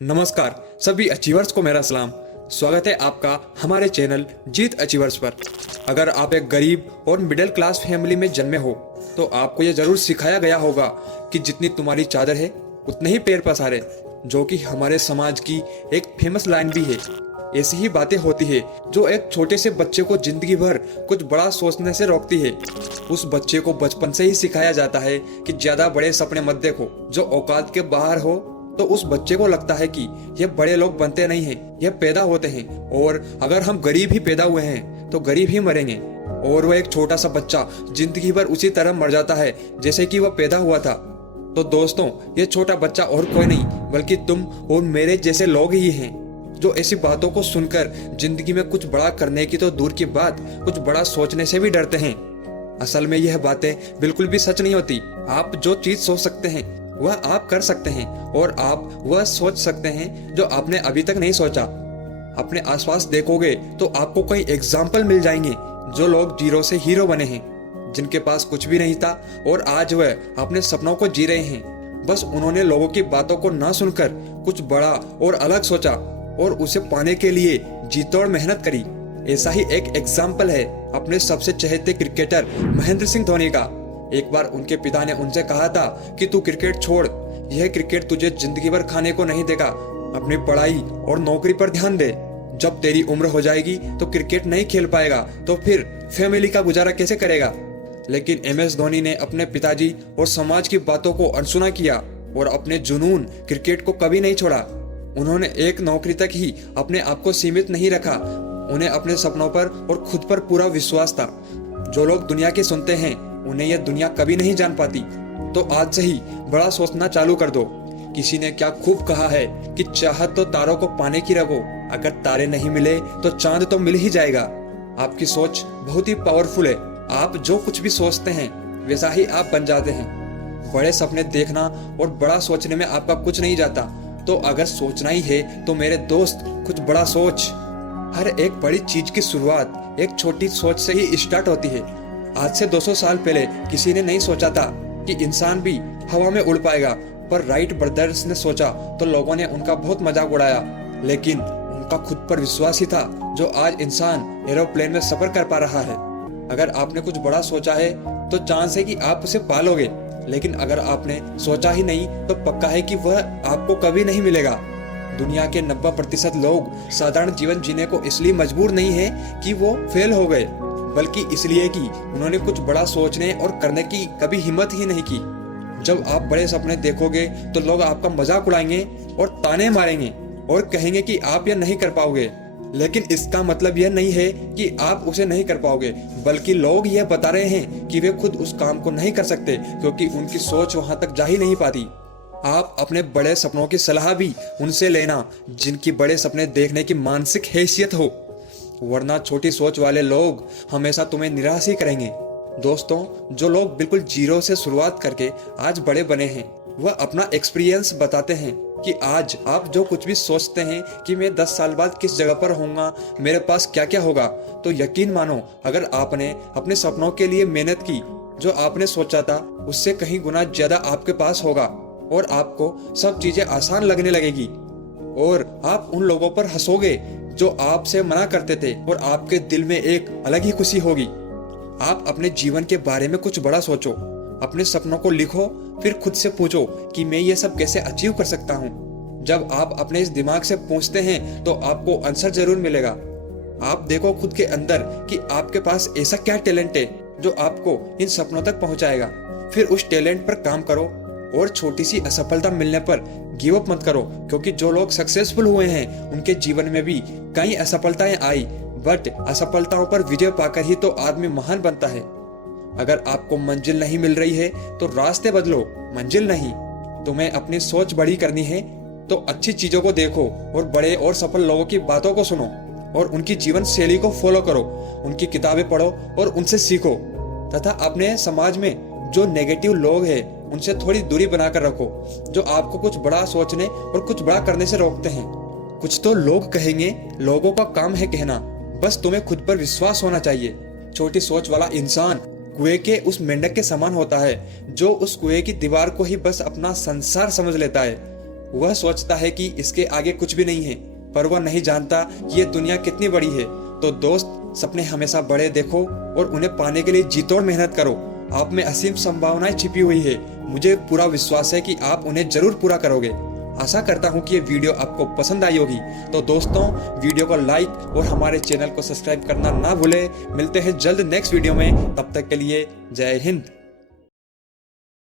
नमस्कार सभी अचीवर्स को मेरा सलाम। स्वागत है आपका हमारे चैनल जीत अचीवर्स पर। अगर आप एक गरीब और मिडिल क्लास फैमिली में जन्मे हो तो आपको यह जरूर सिखाया गया होगा कि जितनी तुम्हारी चादर है उतने ही पैर पसारे, जो कि हमारे समाज की एक फेमस लाइन भी है। ऐसी ही बातें होती है जो एक छोटे से बच्चे को जिंदगी भर कुछ बड़ा सोचने से रोकती है। उस बच्चे को बचपन से ही सिखाया जाता है कि ज्यादा बड़े सपने मत देखो जो औकात के बाहर हो, तो उस बच्चे को लगता है कि ये बड़े लोग बनते नहीं हैं, ये पैदा होते हैं, और अगर हम गरीब ही पैदा हुए हैं तो गरीब ही मरेंगे। और वह एक छोटा सा बच्चा जिंदगी भर उसी तरह मर जाता है जैसे कि वह पैदा हुआ था। तो दोस्तों, ये छोटा बच्चा और कोई नहीं बल्कि तुम और मेरे जैसे लोग ही हैं, जो ऐसी बातों को सुनकर जिंदगी में कुछ बड़ा करने की तो दूर की बात, कुछ बड़ा सोचने से भी डरते हैं। असल में यह बातें बिल्कुल भी सच नहीं होती। आप जो चीज सोच सकते हैं वह आप कर सकते हैं, और आप वह सोच सकते हैं जो आपने अभी तक नहीं सोचा। अपने आसपास देखोगे तो आपको कई एग्जाम्पल मिल जाएंगे जो लोग जीरो से हीरो बने हैं, जिनके पास कुछ भी नहीं था और आज वह अपने सपनों को जी रहे हैं। बस उन्होंने लोगों की बातों को ना सुनकर कुछ बड़ा और अलग सोचा और उसे पाने के लिए जी तोड़ मेहनत करी। ऐसा ही एक एग्जाम्पल है अपने सबसे चहेते क्रिकेटर महेंद्र सिंह धोनी का। एक बार उनके पिता ने उनसे कहा था कि तू क्रिकेट छोड़, यह क्रिकेट तुझे जिंदगी भर खाने को नहीं देगा। अपनी पढ़ाई और नौकरी पर ध्यान दे। जब तेरी उम्र हो जाएगी तो क्रिकेट नहीं खेल पाएगा तो फिर फैमिली का गुजारा कैसे करेगा। लेकिन MS धोनी ने अपने पिताजी और समाज की बातों को अनसुना किया और अपने जुनून क्रिकेट को कभी नहीं छोड़ा। उन्होंने एक नौकरी तक ही अपने आप को सीमित नहीं रखा। उन्हें अपने सपनों पर और खुद पर पूरा विश्वास था। जो लोग दुनिया के सुनते हैं उन्हें यह दुनिया कभी नहीं जान पाती। तो आज से ही बड़ा सोचना चालू कर दो। किसी ने क्या खूब कहा है कि चाहत तो तारों को पाने की रखो, अगर तारे नहीं मिले तो चांद तो मिल ही जाएगा। आपकी सोच बहुत ही पावरफुल है। आप जो कुछ भी सोचते हैं वैसा ही आप बन जाते हैं। बड़े सपने देखना और बड़ा सोचने में आपका कुछ नहीं जाता। तो अगर सोचना ही है तो मेरे दोस्त कुछ बड़ा सोच। हर एक बड़ी चीज की शुरुआत एक छोटी सोच से ही स्टार्ट होती है। आज से 200 साल पहले किसी ने नहीं सोचा था कि इंसान भी हवा में उड़ पाएगा, पर राइट ब्रदर्स ने सोचा तो लोगों ने उनका बहुत मजाक उड़ाया। लेकिन उनका खुद पर विश्वास ही था जो आज इंसान एरोप्लेन में सफर कर पा रहा है। अगर आपने कुछ बड़ा सोचा है तो चांस है कि आप उसे पालोगे, लेकिन अगर आपने सोचा ही नहीं तो पक्का है कि वह आपको कभी नहीं मिलेगा। दुनिया के 90% लोग साधारण जीवन जीने को इसलिए मजबूर नहीं है कि वो फेल हो गए, बल्कि इसलिए कि उन्होंने कुछ बड़ा सोचने और करने की कभी हिम्मत ही नहीं की। जब आप बड़े सपने देखोगे तो लोग आपका मजाक उड़ाएंगे और ताने मारेंगे और कहेंगे कि आप यह नहीं कर पाओगे। लेकिन इसका मतलब यह नहीं है कि आप उसे नहीं कर पाओगे, बल्कि लोग यह बता रहे हैं कि वे खुद उस काम को नहीं कर सकते क्योंकि उनकी सोच वहां तक जा ही नहीं पाती। आप अपने बड़े सपनों की सलाह भी उनसे लेना जिनकी बड़े सपने देखने की मानसिक हैसियत हो, वरना छोटी सोच वाले लोग हमेशा तुम्हें निराश ही करेंगे। दोस्तों, जो लोग बिल्कुल जीरो से शुरुआत करके आज बड़े बने हैं वह अपना एक्सपीरियंस बताते हैं कि आज आप जो कुछ भी सोचते हैं कि मैं 10 साल बाद किस जगह पर होऊंगा, मेरे पास क्या क्या होगा, तो यकीन मानो अगर आपने अपने सपनों के लिए मेहनत की, जो आपने सोचा था उससे कहीं गुना ज्यादा आपके पास होगा और आपको सब चीजें आसान लगने लगेगी। और आप उन लोगों पर हंसोगे जो आपसे मना करते थे और आपके दिल में एक अलग ही खुशी होगी। आप अपने जीवन के बारे में कुछ बड़ा सोचो, अपने सपनों को लिखो, फिर खुद से पूछो कि मैं ये सब कैसे अचीव कर सकता हूँ। जब आप अपने इस दिमाग से पूछते हैं तो आपको आंसर जरूर मिलेगा। आप देखो खुद के अंदर कि आपके पास ऐसा क्या टैलेंट है जो आपको इन सपनों तक पहुंचाएगा। फिर उस टैलेंट पर काम करो और छोटी सी असफलता मिलने पर गिव अप मत करो, क्योंकि जो लोग सक्सेसफुल हुए हैं उनके जीवन में भी कई असफलताएं आई, बट असफलताओं पर विजय पाकर ही तो आदमी महान बनता है। अगर आपको मंजिल नहीं मिल रही है तो रास्ते बदलो, मंजिल नहीं। तुम्हें अपनी सोच बड़ी करनी है तो अच्छी चीजों को देखो और बड़े और सफल लोगों की बातों को सुनो और उनकी जीवन शैली को फॉलो करो, उनकी किताबें पढ़ो और उनसे सीखो, तथा अपने समाज में जो नेगेटिव लोग हैं उनसे थोड़ी दूरी बनाकर रखो, जो आपको कुछ बड़ा सोचने और कुछ बड़ा करने से रोकते हैं। कुछ तो लोग कहेंगे, लोगों का काम है कहना, बस तुम्हें खुद पर विश्वास होना चाहिए। छोटी सोच वाला इंसान कुएं के उस मेंढक के समान होता है जो उस कुएं की दीवार को ही बस अपना संसार समझ लेता है। वह सोचता है कि इसके आगे कुछ भी नहीं है, पर वह नहीं जानता कि ये दुनिया कितनी बड़ी है। तो दोस्त, सपने हमेशा बड़े देखो और उन्हें पाने के लिए जी तोड़ मेहनत करो। आप में असीम संभावनाएं छिपी हुई है। मुझे पूरा विश्वास है कि आप उन्हें जरूर पूरा करोगे। आशा करता हूं कि ये वीडियो आपको पसंद आई होगी। तो दोस्तों, वीडियो को लाइक और हमारे चैनल को सब्सक्राइब करना ना भूलें। मिलते हैं जल्द नेक्स्ट वीडियो में, तब तक के लिए जय हिंद।